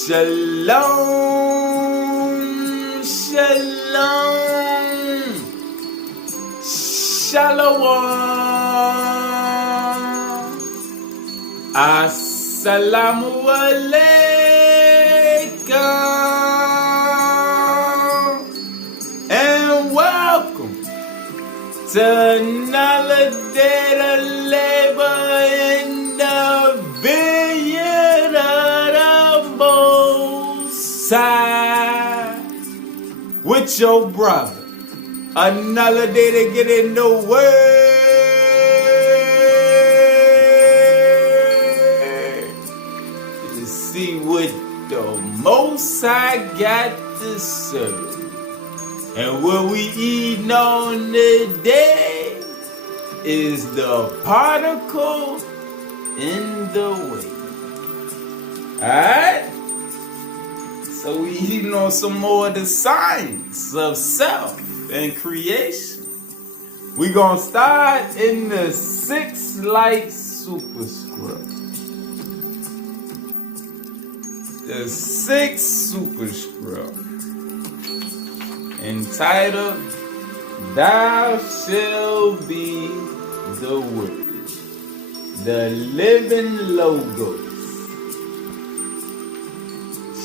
Shalom, shalom, shalom, assalamu alaikum, and welcome to another day to labor in the vineyard of the Most High with your brother. Another day to get in the word to see what the Most High got to serve. And what we eating on today is the particle in the way. Alright? So we eating on some more of the science of self and creation. We gonna start in the sixth light superscript. The sixth superscript, entitled, Thou shalt be the Word, the living logos,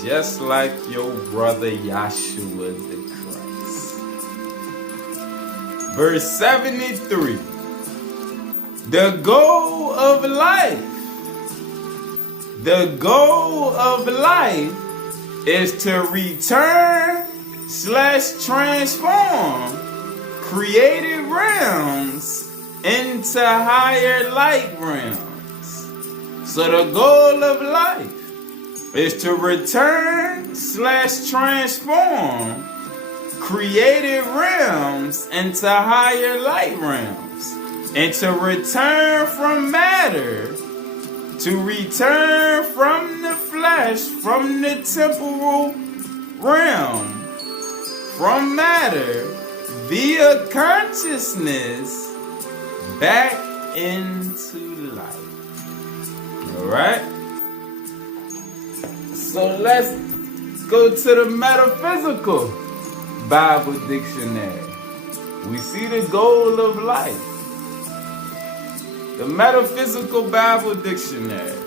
just like your brother Yahshua the Christ. Verse 73, the goal of life. The goal of life is to return/transform created realms into higher light realms. So the goal of life is to return/transform created realms into higher light realms, and to return from matter, to return from the flesh, from the temporal realm, from matter, via consciousness, back into life. Alright? So let's go to the metaphysical Bible dictionary. We see the goal of life. The metaphysical Bible dictionary.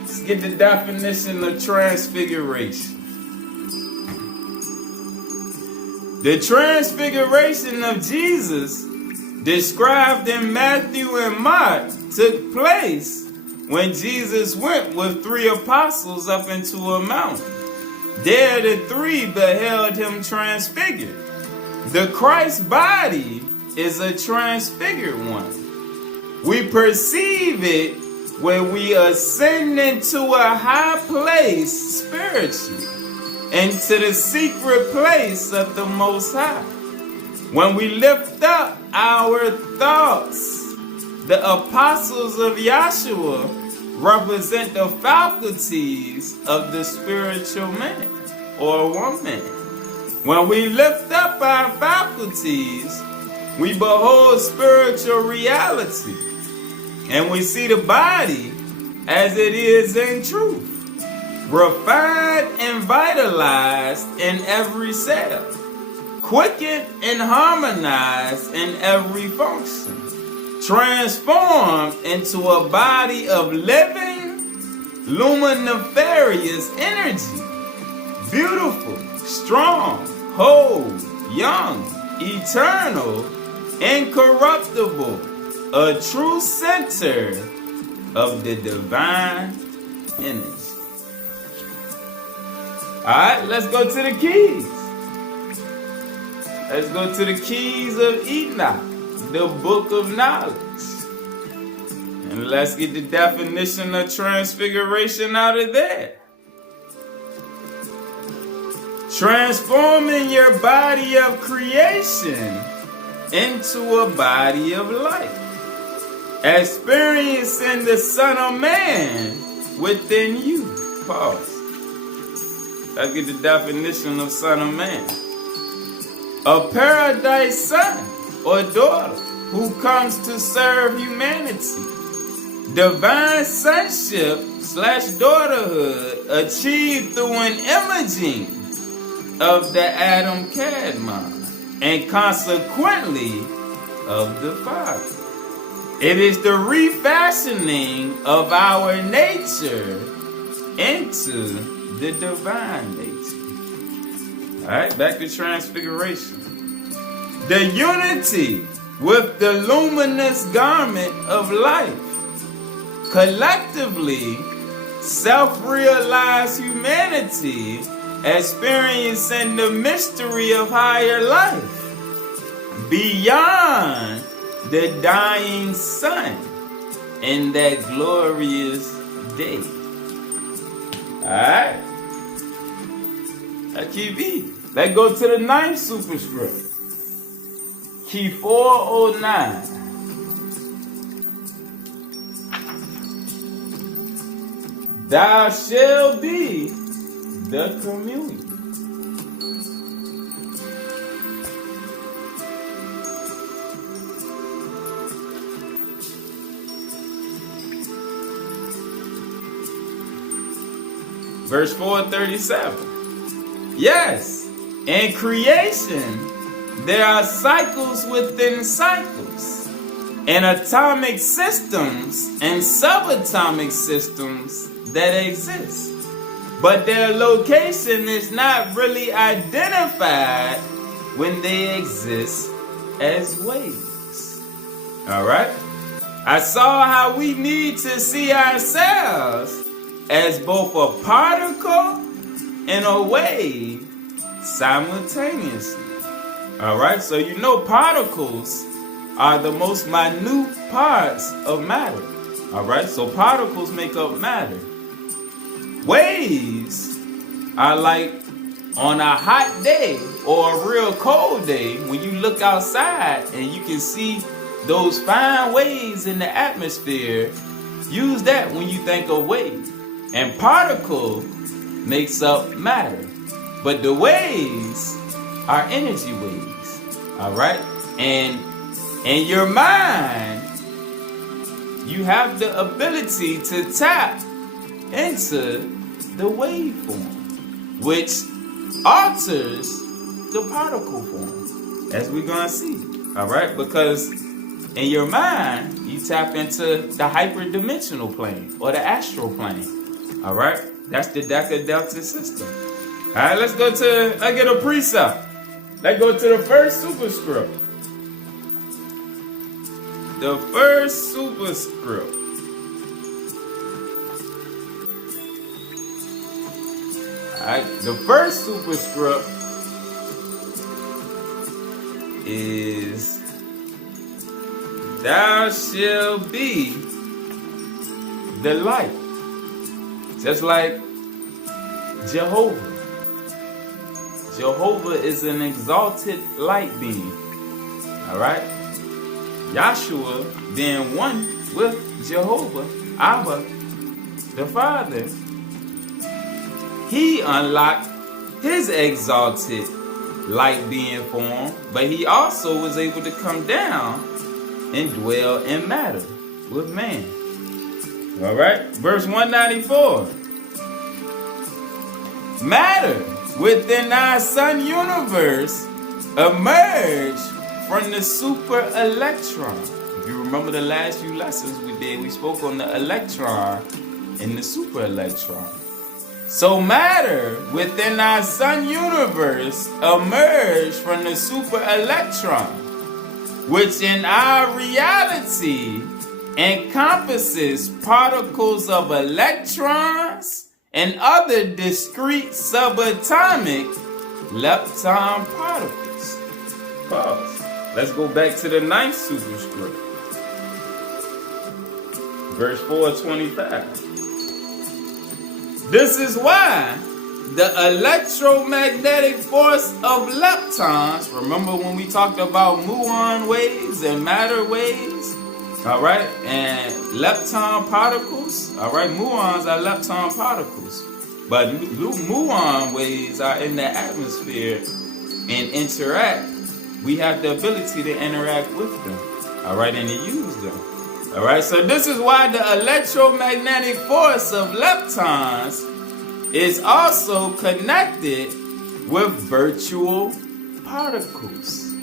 Let's get the definition of transfiguration. The transfiguration of Jesus, described in Matthew and Mark, took place when Jesus went with 3 apostles up into a mountain. There the 3 beheld him transfigured. The Christ body is a transfigured one. We perceive it when we ascend into a high place spiritually, into the secret place of the Most High. When we lift up our thoughts, the apostles of Yahshua represent the faculties of the spiritual man or woman. When we lift up our faculties, we behold spiritual reality, and we see the body as it is in truth, refined and vitalized in every cell, quickened and harmonized in every function, transformed into a body of living, luminiferous energy, beautiful, strong, whole, young, eternal, incorruptible, a true center of the divine energy. Alright, let's go to the keys. Let's go to the keys of Enoch, the book of knowledge. And let's get the definition of transfiguration out of there. Transforming your body of creation into a body of light. Experiencing the Son of Man within you. Pause. Let's get the definition of Son of Man. A paradise son or daughter who comes to serve humanity. Divine sonship son/daughterhood achieved through an imaging of the Adam Kadmon, and consequently of the Father. It is the refashioning of our nature into the divine nature. Alright, back to transfiguration. The unity with the luminous garment of life. Collectively, self-realized humanity experiencing the mystery of higher life beyond the dying sun in that glorious day. Alright? That key B. Let's go to the 9th superscript. Key 409. Thou shalt be the communion. Verse 437. Yes, in creation, there are cycles within cycles, and atomic systems and subatomic systems that exist. But their location is not really identified when they exist as waves. Alright? I saw how we need to see ourselves as both a particle and a wave simultaneously. Alright, so you know particles are the most minute parts of matter. Alright, so particles make up matter. Waves are like on a hot day or a real cold day when you look outside and you can see those fine waves in the atmosphere. Use that when you think of wave. And particle makes up matter. But the waves are energy waves. Alright? And in your mind, you have the ability to tap into the waveform, which alters the particle form, as we're going to see. Alright? Because in your mind, you tap into the hyperdimensional plane or the astral plane. Alright? That's the Deca-Delta system. Alright, let's get a precept. Let's go to the first superscript. The first superscript. Alright, the first superscript is thou shalt be the light. Just like Jehovah. Jehovah is an exalted light being. Alright? Yahshua being one with Jehovah, Abba, the Father. He unlocked his exalted light being form, but he also was able to come down and dwell in matter with man. Alright? Verse 194. Matter within our sun universe emerged from the super electron. If you remember the last few lessons we did, we spoke on the electron and the super electron. So matter within our sun universe emerged from the super electron, which in our reality encompasses particles of electrons and other discrete subatomic lepton particles. Pause. Let's go back to the 9th superscript. Verse 425. This is why the electromagnetic force of leptons, remember when we talked about muon waves and matter waves? Alright, and lepton particles. Alright, muons are lepton particles. But muon waves are in the atmosphere and interact. We have the ability to interact with them. Alright, and to use them. All right, so this is why the electromagnetic force of leptons is also connected with virtual particles,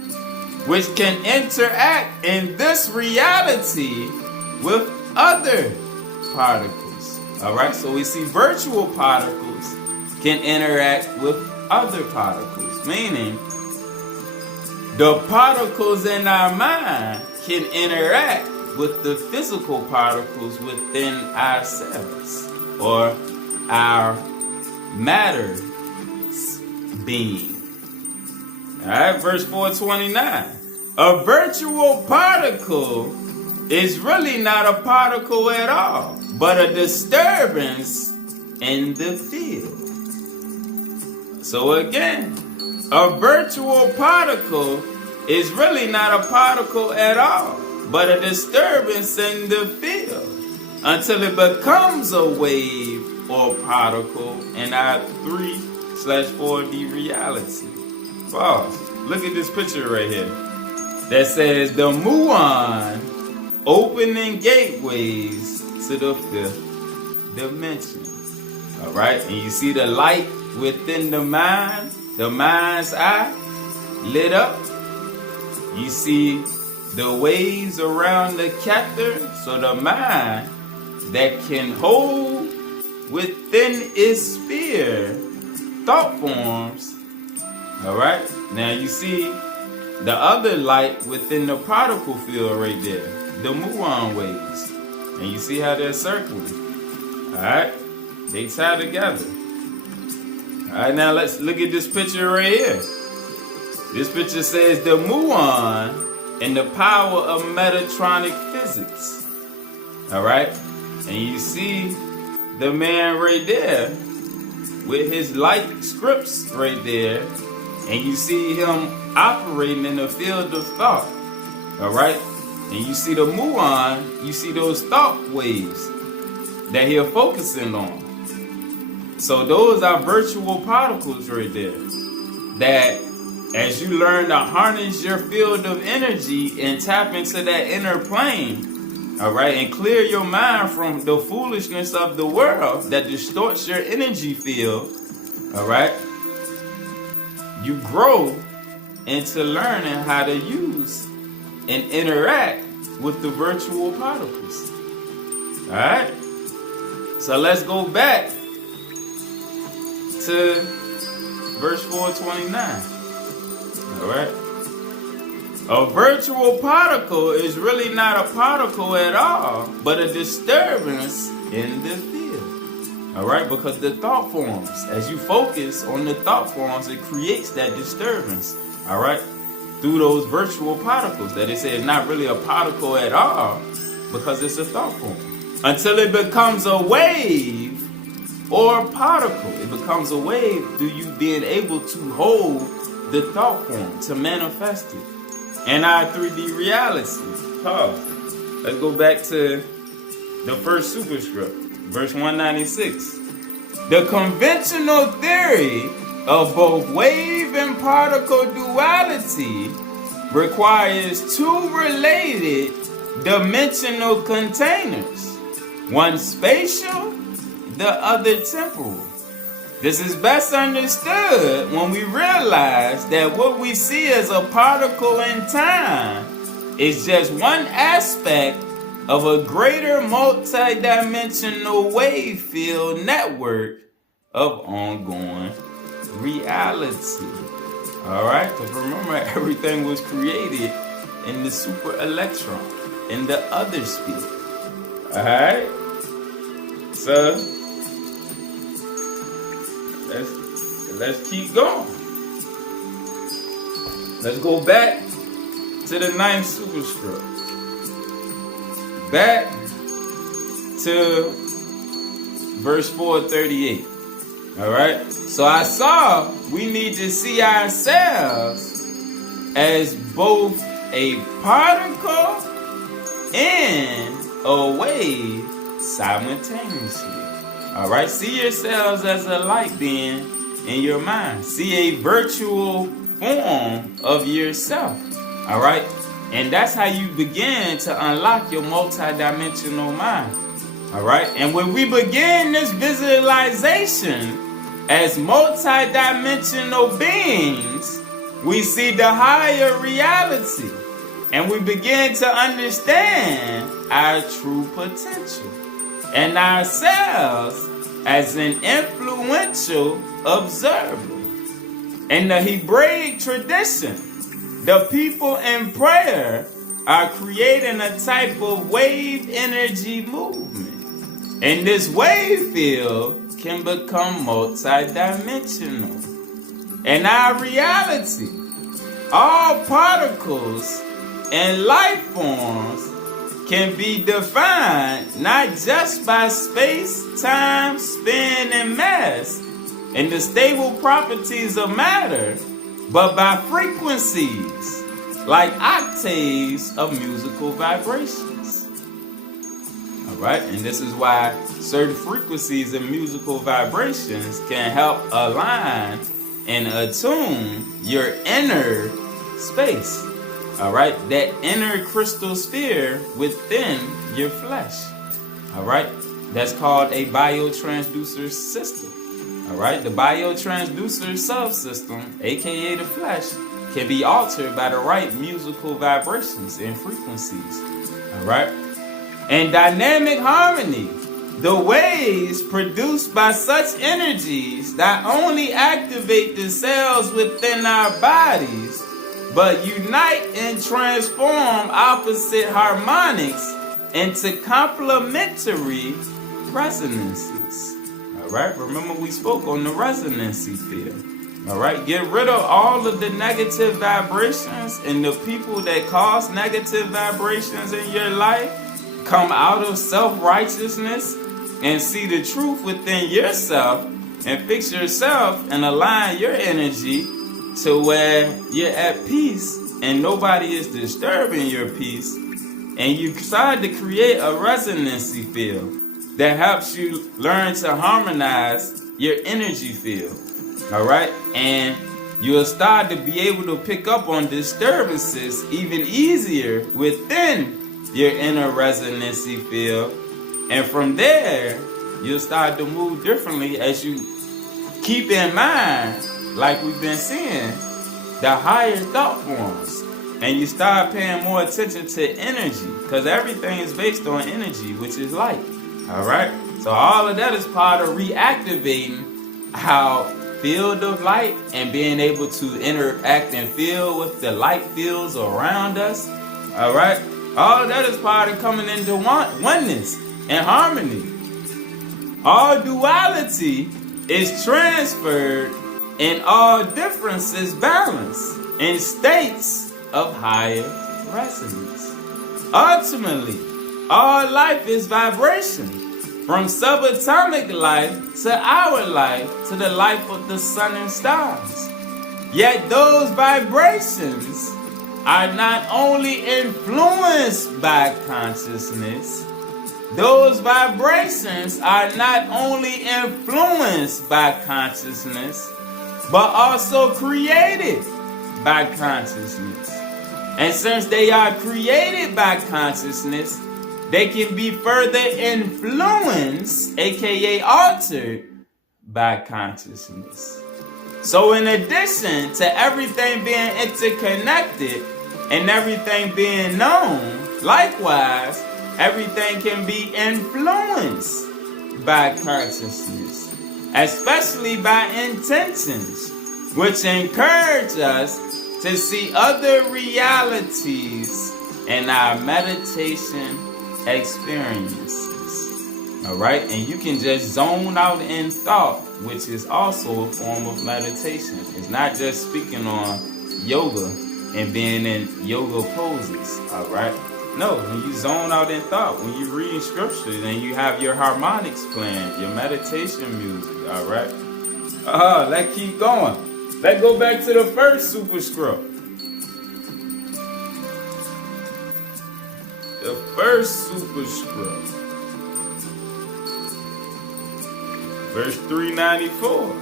which can interact in this reality with other particles. All right, so we see virtual particles can interact with other particles, meaning the particles in our mind can interact with the physical particles within ourselves or our matter being. All right, verse 429. A virtual particle is really not a particle at all, but a disturbance in the field. So again, a virtual particle is really not a particle at all, but a disturbance in the field until it becomes a wave or particle in our 3/4D reality. Pause. Look at this picture right here that says the muon opening gateways to the 5th dimension. All right, and you see the light within the mind, the mind's eye lit up. You see the waves around the kether, so the mind that can hold within its sphere thought forms. All right, now you see the other light within the particle field right there, the muon waves, and you see how they're circling. All right, they tie together. All right, now let's look at this picture right here. This picture says the muon and the power of metatronic physics. All right, and you see the man right there with his light scripts right there, and you see him operating in the field of thought. All right, and you see the muon, you see those thought waves that he's focusing on. So those are virtual particles right there that, as you learn to harness your field of energy and tap into that inner plane, all right, and clear your mind from the foolishness of the world that distorts your energy field, all right, you grow into learning how to use and interact with the virtual particles. All right, so let's go back to verse 429. All right. A virtual particle is really not a particle at all, but a disturbance in the field. All right, because the thought forms, as you focus on the thought forms, it creates that disturbance. All right, through those virtual particles that it says not really a particle at all, because it's a thought form. Until it becomes a wave or particle. It becomes a wave through you being able to hold the thought form, to manifest it in our 3D reality. Let's go back to the first superscript, verse 196. The conventional theory of both wave and particle duality requires two related dimensional containers, one spatial, the other temporal. This is best understood when we realize that what we see as a particle in time is just one aspect of a greater multidimensional wave field network of ongoing reality. All right, because remember, everything was created in the super electron, in the other sphere. All right, so let's keep going. Let's go back to the 9th superscript. Back to verse 438. All right. So I saw we need to see ourselves as both a particle and a wave simultaneously. All right, see yourselves as a light being in your mind. See a virtual form of yourself. All right, And that's how you begin to unlock your multidimensional mind. All right? And when we begin this visualization as multidimensional beings, we see the higher reality. And we begin to understand our true potential and ourselves as an influential observer. In the Hebraic tradition, the people in prayer are creating a type of wave energy movement. And this wave field can become multidimensional. In our reality, all particles and life forms can be defined not just by space, time, spin, and mass, and the stable properties of matter, but by frequencies, like octaves of musical vibrations. All right, and this is why certain frequencies and musical vibrations can help align and attune your inner space. All right, that inner crystal sphere within your flesh. All right, that's called a biotransducer system. All right, the biotransducer subsystem, aka the flesh, can be altered by the right musical vibrations and frequencies. All right, and dynamic harmony, the waves produced by such energies not only activate the cells within our bodies, but unite and transform opposite harmonics into complementary resonances. All right, remember we spoke on the resonancy field. All right, get rid of all of the negative vibrations and the people that cause negative vibrations in your life. Come out of self-righteousness and see the truth within yourself and fix yourself and align your energy to where you're at peace and nobody is disturbing your peace, and you start to create a resonancy field that helps you learn to harmonize your energy field. All right, and you'll start to be able to pick up on disturbances even easier within your inner resonancy field, and from there you'll start to move differently as you keep in mind, like we've been seeing, the higher thought forms. And you start paying more attention to energy, because everything is based on energy, which is light. All right? So all of that is part of reactivating our field of light and being able to interact and feel with the light fields around us. All right? All of that is part of coming into oneness and harmony. All duality is transferred and all differences balanced in states of higher resonance. Ultimately, all life is vibration, from subatomic life to our life to the life of the sun and stars. Yet those vibrations are not only influenced by consciousness, those vibrations are not only influenced by consciousness, but also created by consciousness. And since they are created by consciousness, they can be further influenced, aka altered, by consciousness. So in addition to everything being interconnected and everything being known, likewise, everything can be influenced by consciousness, especially by intentions, which encourage us to see other realities in our meditation experiences. All right, and you can just zone out in thought, which is also a form of meditation. It's not just speaking on yoga and being in yoga poses. All right, no, when you zone out in thought, when you read scripture, then you have your harmonics playing, your meditation music. All right, let's keep going. Let's go back to the first superscript. The first superscript. Verse 394.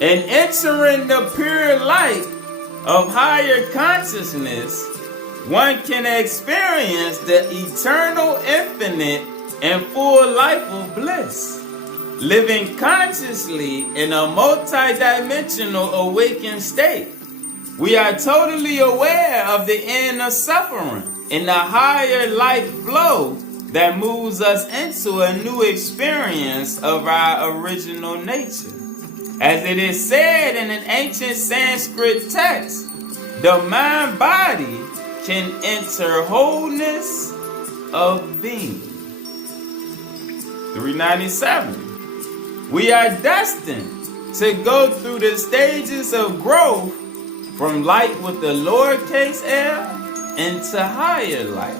And entering the pure light of higher consciousness, one can experience the eternal, infinite, and full life of bliss, living consciously in a multidimensional awakened state. We are totally aware of the end of suffering and the higher life flow that moves us into a new experience of our original nature. As it is said in an ancient Sanskrit text, the mind-body can enter wholeness of being. 397. We are destined to go through the stages of growth from light with the lowercase l into higher light.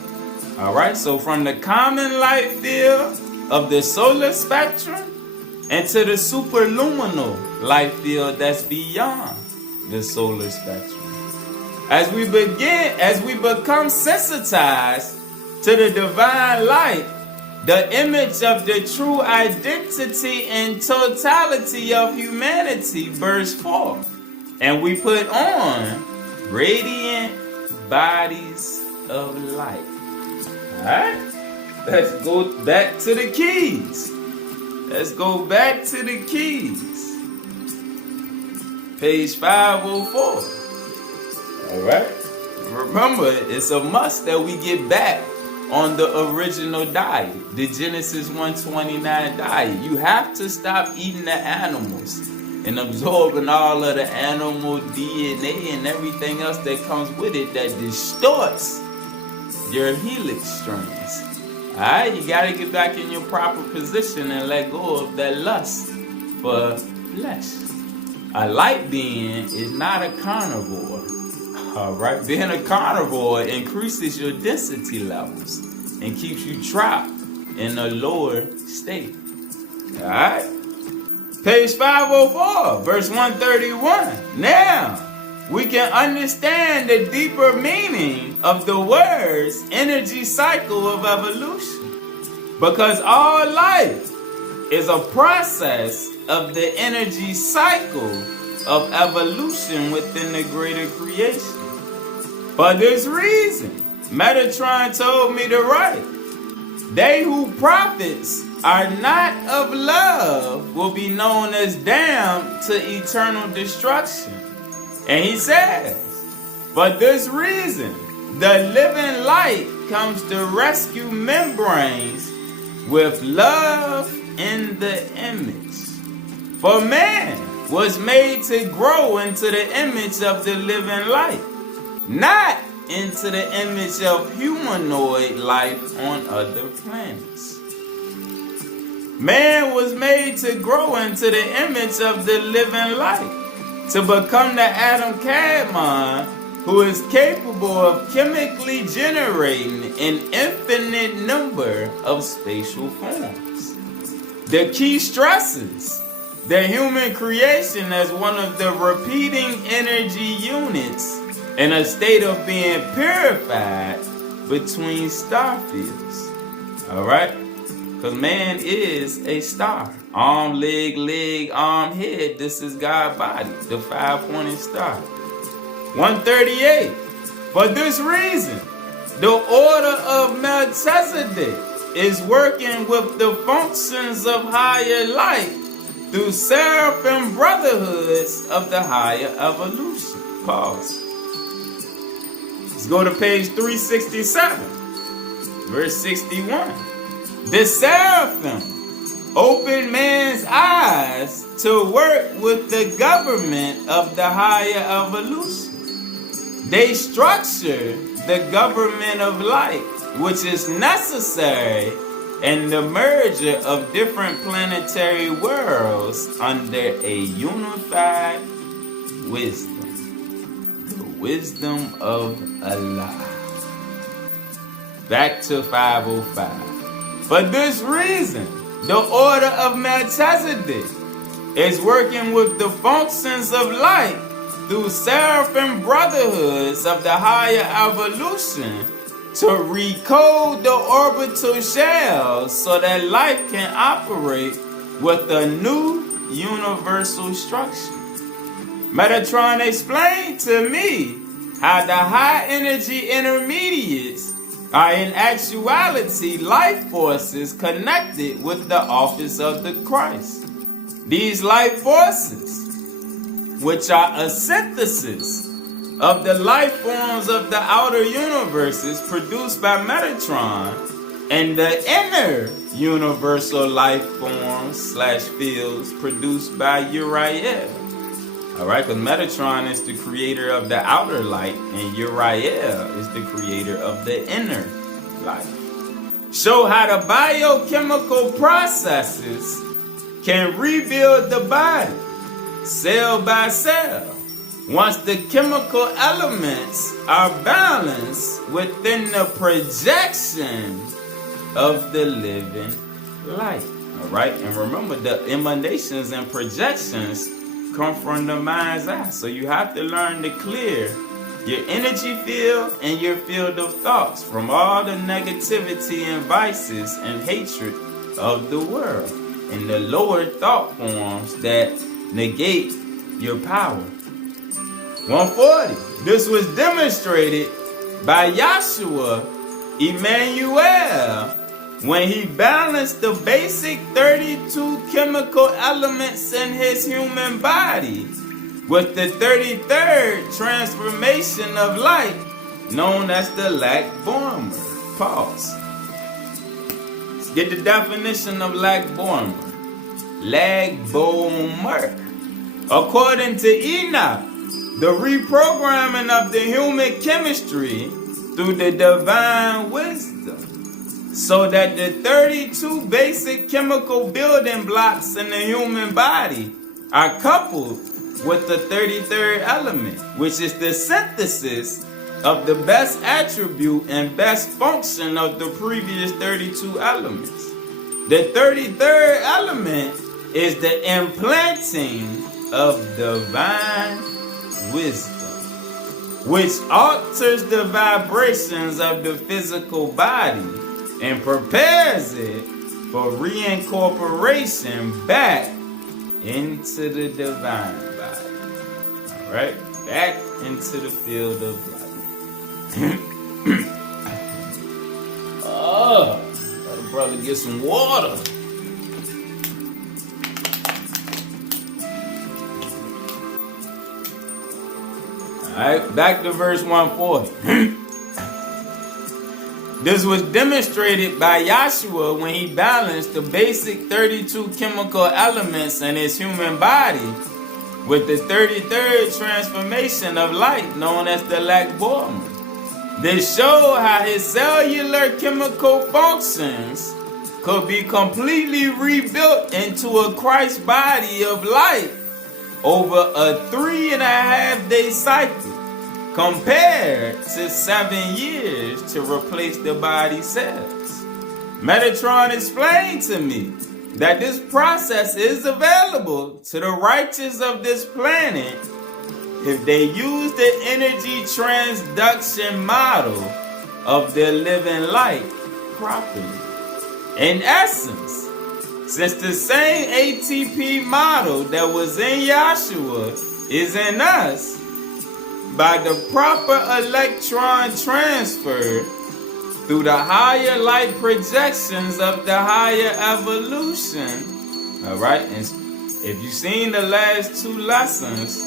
Alright, so from the common light field of the solar spectrum into the superluminal light field that's beyond the solar spectrum. As we become sensitized to the divine light, the image of the true identity and totality of humanity bursts forth, and we put on radiant bodies of light. Alright? Let's go back to the keys. Let's go back to the keys. Page 504. Alright? Remember, it's a must that we get back on the original diet, the Genesis 129 diet. You have to stop eating the animals and absorbing all of the animal DNA and everything else that comes with it that distorts your helix strands. Alright, you gotta get back in your proper position and let go of that lust for flesh. A light being is not a carnivore. Alright, being a carnivore increases your density levels and keeps you trapped in a lower state. Alright? Page 504, verse 131. Now, we can understand the deeper meaning of the words energy cycle of evolution. Because all life is a process of the energy cycle of evolution within the greater creation. For this reason, Metatron told me to write, they who profits are not of love will be known as damned to eternal destruction. And he says, for this reason, the living light comes to rescue membranes with love in the image. For man was made to grow into the image of the living light, not into the image of humanoid life on other planets. Man was made to grow into the image of the living light, to become the atom Kadmon who is capable of chemically generating an infinite number of spatial forms. The key stresses the human creation as one of the repeating energy units in a state of being purified between star fields. Alright? Because man is a star. Arm, leg, arm, head. This is God's body, the 5-pointed star. 138. For this reason, the order of Melchizedek is working with the functions of higher light through seraphim brotherhoods of the higher evolution. Pause. Let's go to page 367, verse 61. The seraphim open man's eyes to work with the government of the higher evolution. They structure the government of light, which is necessary in the merger of different planetary worlds under a unified wisdom. The wisdom of Allah. Back to 505. For this reason, the order of Melchizedek is working with the functions of light through seraphim brotherhoods of the higher evolution to recode the orbital shells so that life can operate with a new universal structure. Metatron explained to me how the high energy intermediates are in actuality life forces connected with the office of the Christ. These life forces, which are a synthesis of the life forms of the outer universes produced by Metatron and the inner universal life forms / fields produced by Uriel. Alright, because Metatron is the creator of the outer light and Uriel is the creator of the inner light. Show how the biochemical processes can rebuild the body, cell by cell, once the chemical elements are balanced within the projection of the living light. Alright, and remember the emanations and projections come from the mind's eye. So you have to learn to clear your energy field and your field of thoughts from all the negativity and vices and hatred of the world and the lower thought forms that negate your power. 140. This was demonstrated by Yahshua Emmanuel when he balanced the basic 32 chemical elements in his human body with the 33rd transformation of light known as the Lagbormer. Pause. Let's get the definition of Lagbormer. Lagbormer. According to Enoch, the reprogramming of the human chemistry through the divine wisdom, so that the 32 basic chemical building blocks in the human body are coupled with the 33rd element, which is the synthesis of the best attribute and best function of the previous 32 elements. The 33rd element is the implanting of divine wisdom, which alters the vibrations of the physical body and prepares it for reincorporation back into the divine body. Alright? Back into the field of light. Oh, let a brother get some water. Alright, back to verse 140. This was demonstrated by Yahshua when he balanced the basic 32 chemical elements in his human body with the 33rd transformation of light known as the Lagbormer. This showed how his cellular chemical functions could be completely rebuilt into a Christ body of light over a 3.5 day cycle, compared to 7 years to replace the body cells. Metatron explained to me that this process is available to the righteous of this planet if they use the energy transduction model of the living light properly. In essence, since the same ATP model that was in Yahshua is in us, by the proper electron transfer through the higher light projections of the higher evolution. Alright, and if you've seen the last 2 lessons,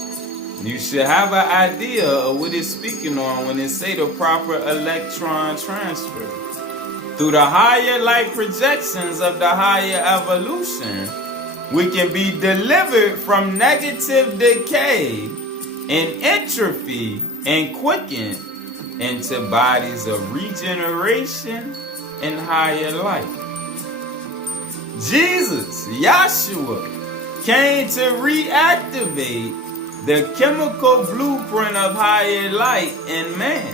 you should have an idea of what it's speaking on when it say the proper electron transfer. Through the higher light projections of the higher evolution, we can be delivered from negative decay and entropy and quickened into bodies of regeneration and higher light. Jesus, Yahshua, came to reactivate the chemical blueprint of higher light in man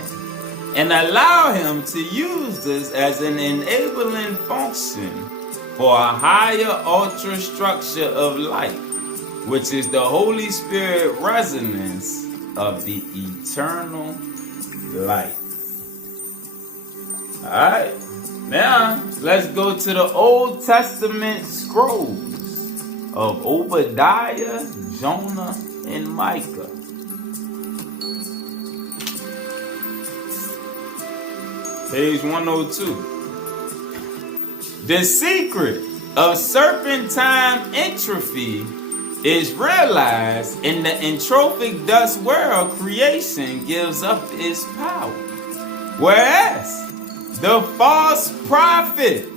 and allow him to use this as an enabling function for a higher ultra structure of light, which is the Holy Spirit resonance of the eternal light. Alright, now let's go to the Old Testament scrolls of Obadiah, Jonah, and Micah. Page 102. The secret of serpentine entropy is realized in the entropic dust world creation gives up its power. Whereas the false prophet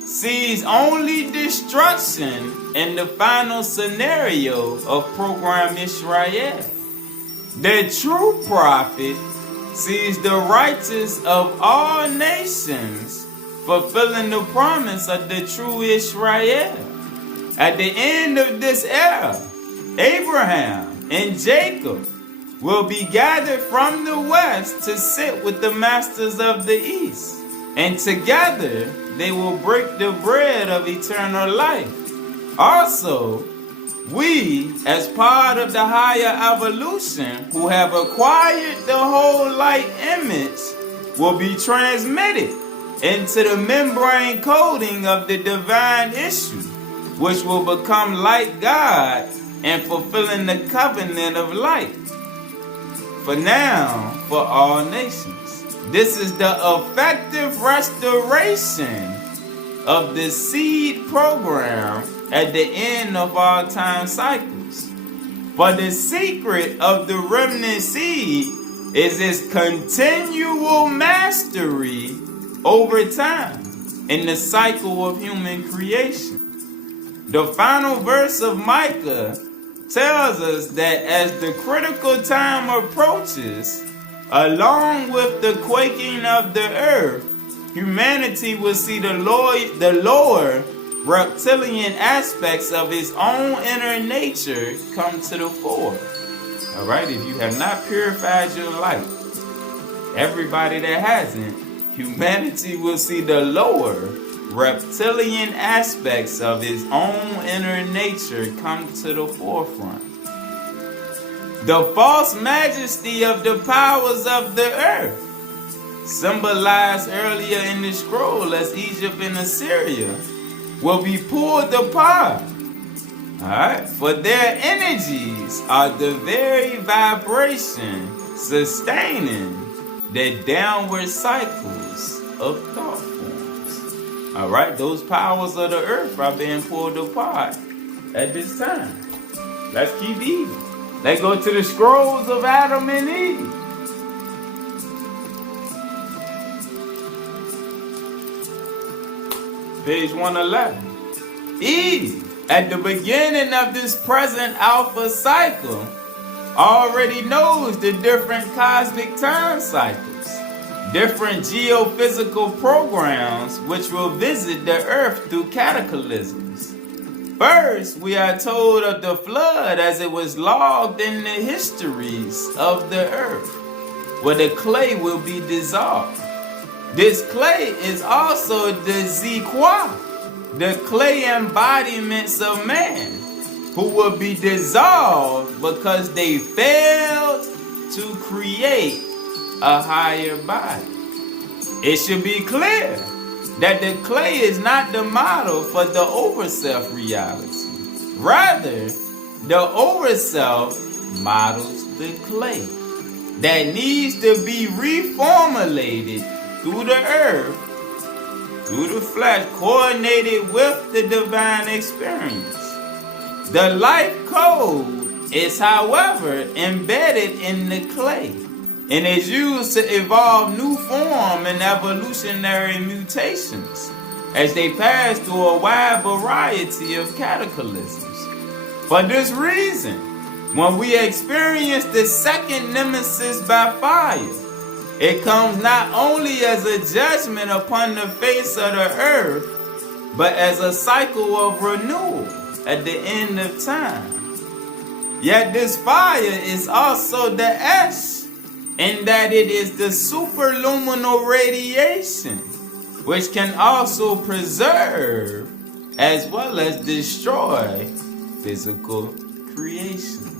sees only destruction in the final scenario of program Israel. The true prophet sees the righteous of all nations fulfilling the promise of the true Israel. At the end of this era, Abraham and Jacob will be gathered from the west to sit with the masters of the east, and together they will break the bread of eternal life. Also, we, as part of the higher evolution, who have acquired the whole light image, will be transmitted into the membrane coating of the divine issue, which will become like God and fulfilling the covenant of light. For now, for all nations. This is the effective restoration of the seed program at the end of all time cycles. For the secret of the remnant seed is its continual mastery over time in the cycle of human creation. The final verse of Micah tells us that as the critical time approaches, along with the quaking of the earth, humanity will see the lower reptilian aspects of its own inner nature come to the fore. Alright, if you have not purified your life, everybody that hasn't, humanity will see the lower reptilian aspects of its own inner nature come to the forefront. The false majesty of the powers of the earth, symbolized earlier in the scroll as Egypt and Assyria, will be pulled apart. Alright, for their energies are the very vibration sustaining the downward cycles of thought forms. Alright, those powers of the earth are being pulled apart at this time. Let's keep eating. Let's go to the scrolls of Adam and Eve. Page 111. Eve, at the beginning of this present alpha cycle, already knows the different cosmic time cycles, different geophysical programs which will visit the earth through cataclysms. First, we are told of the flood as it was logged in the histories of the earth, where the clay will be dissolved. This clay is also the Zikwa, the clay embodiments of man, who will be dissolved because they failed to create a higher body. It should be clear that the clay is not the model for the overself reality. Rather, the overself models the clay that needs to be reformulated through the earth, through the flesh, coordinated with the divine experience. The life code is, however, embedded in the clay and is used to evolve new form and evolutionary mutations as they pass through a wide variety of cataclysms. For this reason, when we experience the second nemesis by fire, it comes not only as a judgment upon the face of the earth, but as a cycle of renewal at the end of time. Yet this fire is also the ash, in that it is the superluminal radiation, which can also preserve as well as destroy physical creation.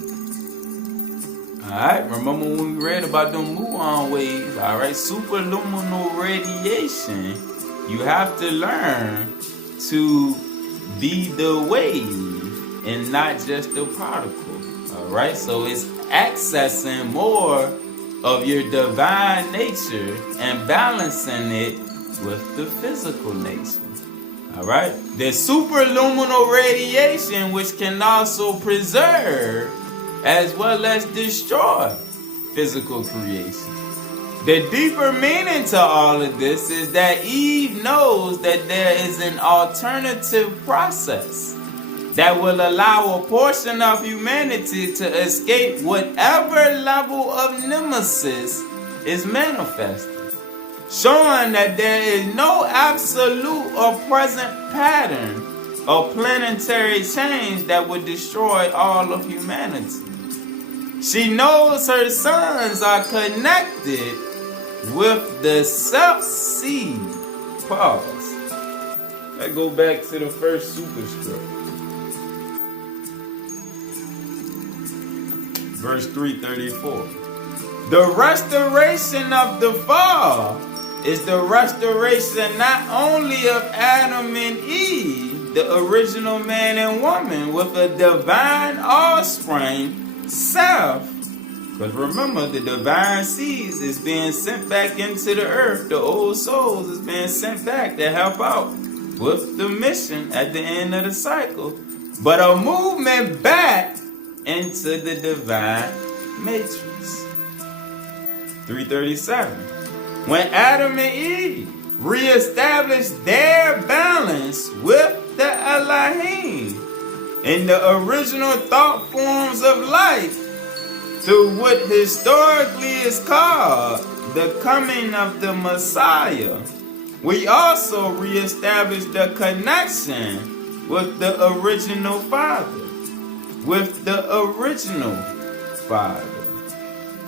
Alright, remember when we read about them muon waves? Alright, superluminal radiation, you have to learn to be the wave and not just the particle. Alright, so it's accessing more of your divine nature and balancing it with the physical nature. Alright? The superluminal radiation, which can also preserve as well as destroy physical creation. The deeper meaning to all of this is that Eve knows that there is an alternative process that will allow a portion of humanity to escape whatever level of nemesis is manifested, showing that there is no absolute or present pattern of planetary change that would destroy all of humanity. She knows her sons are connected with the self-seed. Pause. Let's go back to the first superscript. Verse 334. The restoration of the fall is the restoration not only of Adam and Eve, the original man and woman, with a divine offspring, self. Because remember, the divine seeds is being sent back into the earth. The old souls is being sent back to help out with the mission at the end of the cycle. But a movement back into the divine matrix. 337. When Adam and Eve reestablished their balance with the Elohim in the original thought forms of life through what historically is called the coming of the Messiah, we also reestablished the connection with the original Father.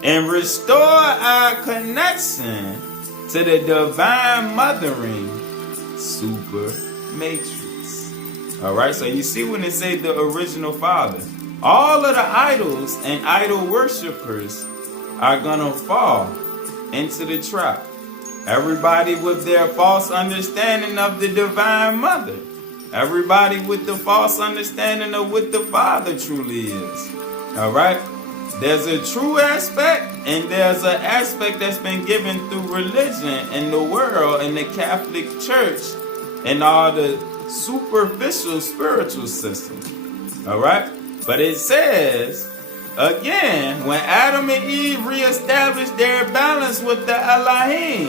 And restore our connection to the divine mothering super matrix. Alright, so you see when it say the original Father, all of the idols and idol worshippers are gonna fall into the trap. Everybody with their false understanding of the divine mother. Everybody with the false understanding of what the Father truly is. Alright? There's a true aspect and there's an aspect that's been given through religion in the world, in the Catholic Church, and all the superficial spiritual systems. Alright? But it says, again, when Adam and Eve reestablished their balance with the Elohim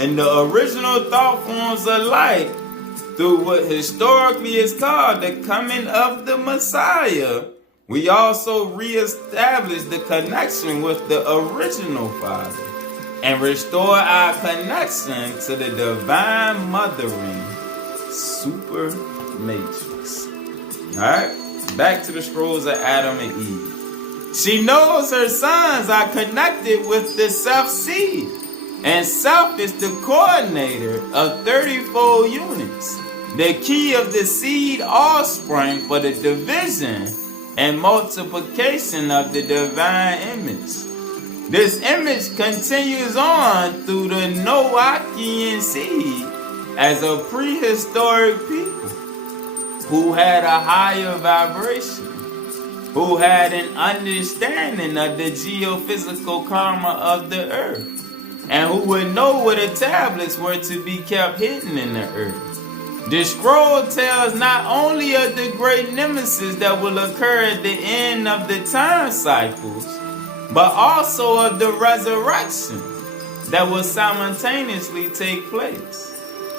and the original thought forms of light through what historically is called the coming of the Messiah, we also reestablished the connection with the original Father and restore our connection to the divine mothering super matrix. Alright? Back to the scrolls of Adam and Eve. She knows her sons are connected with the self-seed, and self is the coordinator of 30-fold units, the key of the seed offspring for the division and multiplication of the divine image. This image continues on through the Noachian seed as a prehistoric people who had a higher vibration, who had an understanding of the geophysical karma of the earth, and who would know where the tablets were to be kept hidden in the earth. The scroll tells not only of the great nemesis that will occur at the end of the time cycles, but also of the resurrection that will simultaneously take place,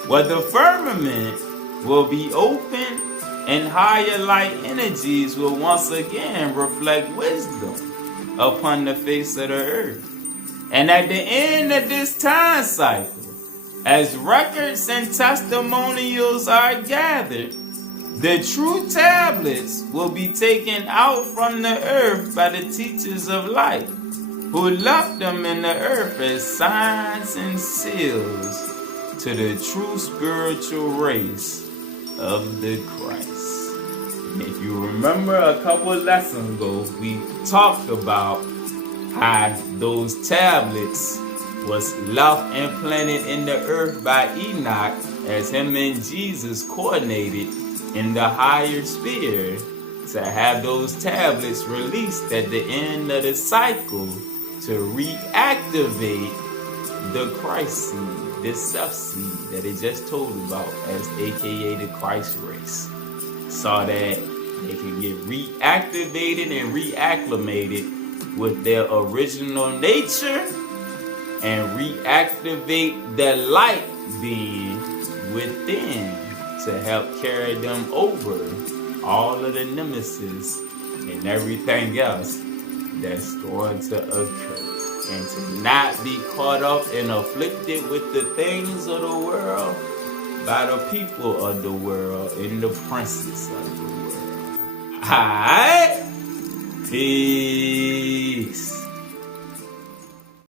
where the firmament will be open and higher light energies will once again reflect wisdom upon the face of the earth. And at the end of this time cycle, as records and testimonials are gathered, the true tablets will be taken out from the earth by the teachers of light, who left them in the earth as signs and seals to the true spiritual race of the Christ. If you remember a couple of lessons ago, we talked about how those tablets was left implanted in the earth by Enoch as him and Jesus coordinated in the higher sphere to have those tablets released at the end of the cycle to to reactivate the Christ seed, the self seed that it just told about, as aka the Christ race, so that they can get reactivated and reacclimated with their original nature and reactivate the light being within to help carry them over all of the nemesis and everything else that's going to occur, and to not be caught up and afflicted with the things of the world by the people of the world and the princes of the world. Alright? Peace.